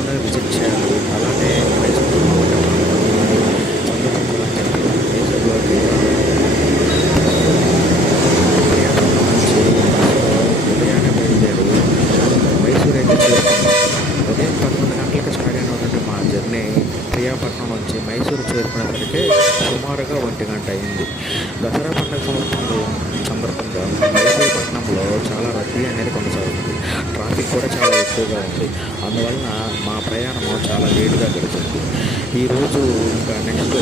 మైసూరులోనే visit చేయాలి, అలానే మైసూరులో ఉండే ప్రాంతాన్ని సందర్శించాలని చెప్పి మైసూరులోకి ప్రియాపట్నం నుంచి బస్సులో ఉదయాన్నే బయలుదేరి మైసూర్ అయితే చేరుకున్నాం. ఉదయం 11 గంటలకు స్టార్ట్ అయినటువంటి మా జర్నీ ప్రియాపట్నం నుంచి మైసూరు చేరుకునేసరికి సుమారుగా 1 గంట అయింది. దసరా పండుగ సందర్భంగా మైసూరు పట్టణంలో చాలా రద్దీ అనేది కొనసాగుతుంది. ట్రాఫిక్ కూడా చాలా ఎక్కువగా ఉంది. అందువలన మా ప్రయాణము చాలా లేటుగా గడిచింది. ఈరోజు ఇంకా నెక్స్ట్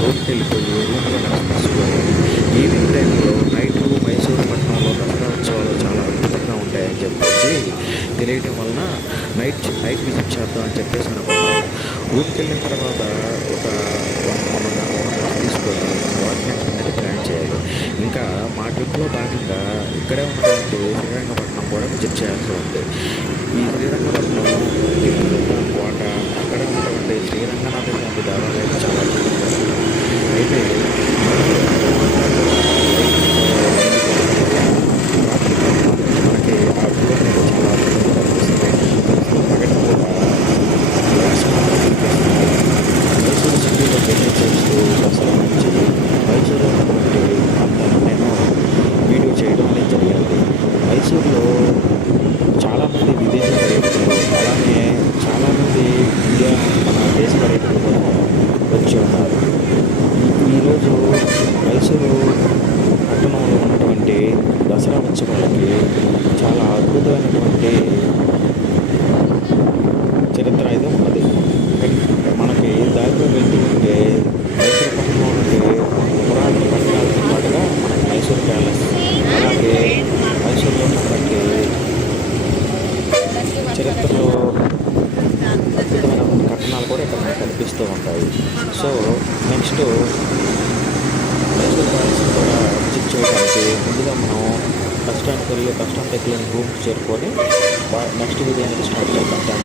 రూమ్కి వెళ్ళిపోయి రూమ్లో నెక్స్ట్ తీసుకోవాలి. ఈవినింగ్ టైంలో నైట్ మైసూరు పట్టణంలో దసరా ఉత్సవాలు చాలా అద్భుతంగా ఉంటాయని చెప్పేసి తెలియటం వలన నైట్ విజిట్ చేద్దాం అని చెప్పేసి అనుకున్నాను. రూమ్కి వెళ్ళిన తర్వాత ఒక 1 తీసుకొని వాకింగ్ అనేది ప్లాన్ చేయాలి. ఇంకా మా ట్రిప్లో భాగంగా ఇక్కడే ఉన్నటువంటి శ్రీరంగపట్నం కూడా విజిట్ చేయాల్సి ఉంది. ఈ శ్రీరంగపట్నం కోట, అక్కడ ఉన్నటువంటి శ్రీరంగనాథ స్వామి దేవాలయం చాలా అద్భుతంగా ఉంటుంది. అయితే మనకి ఆ వ్యూ అనేది చాలా అద్భుతంగా కనిపిస్తుంది. పగటిపూట మైసూరు సిటీలో జర్నీ చేస్తూ దసరా నుంచి మైసూరులో ఉన్నటువంటి ప్రాంతాలను నేను వీడియో చేయడం అనేది జరిగింది. మైసూరులో చాలామంది విదేశీ పర్యాటకులు, అలానే చాలామంది ఇండియా మన దేశ పర్యాటకులు కూడా వచ్చి ఉన్నారు. ఈరోజు మైసూరు పట్టణంలో ఉన్నటువంటి దసరా ఉత్సవాలకి చాలా అద్భుతమైనటువంటి చరిత్ర అయితే ఉన్నది. మనకి దారిలో వెళ్తూ ఉంటే మైసూరు పట్టణంలో ఉన్నటువంటి పురాతన కట్టడాలతో పాటుగా మనకి మైసూర్ ప్యాలెస్, అలాగే మైసూరులో ఉన్నటువంటి చరిత్రలో అద్భుతమైనటువంటి కట్టడాలు కూడా ఇక్కడ మనకు కనిపిస్తూ ఉంటాయి. సో నెక్స్ట్ మైసూర్ ప్యాలెస్ కూడా విజిట్ చేయడానికి ముందుగా మనం బస్ స్టాండ్కి వెళ్ళి బస్ స్టాండ్ దగ్గర రూమ్కి చేరుకొని నెక్స్ట్ వీడియో అనేది స్టార్ట్ చేద్దాం.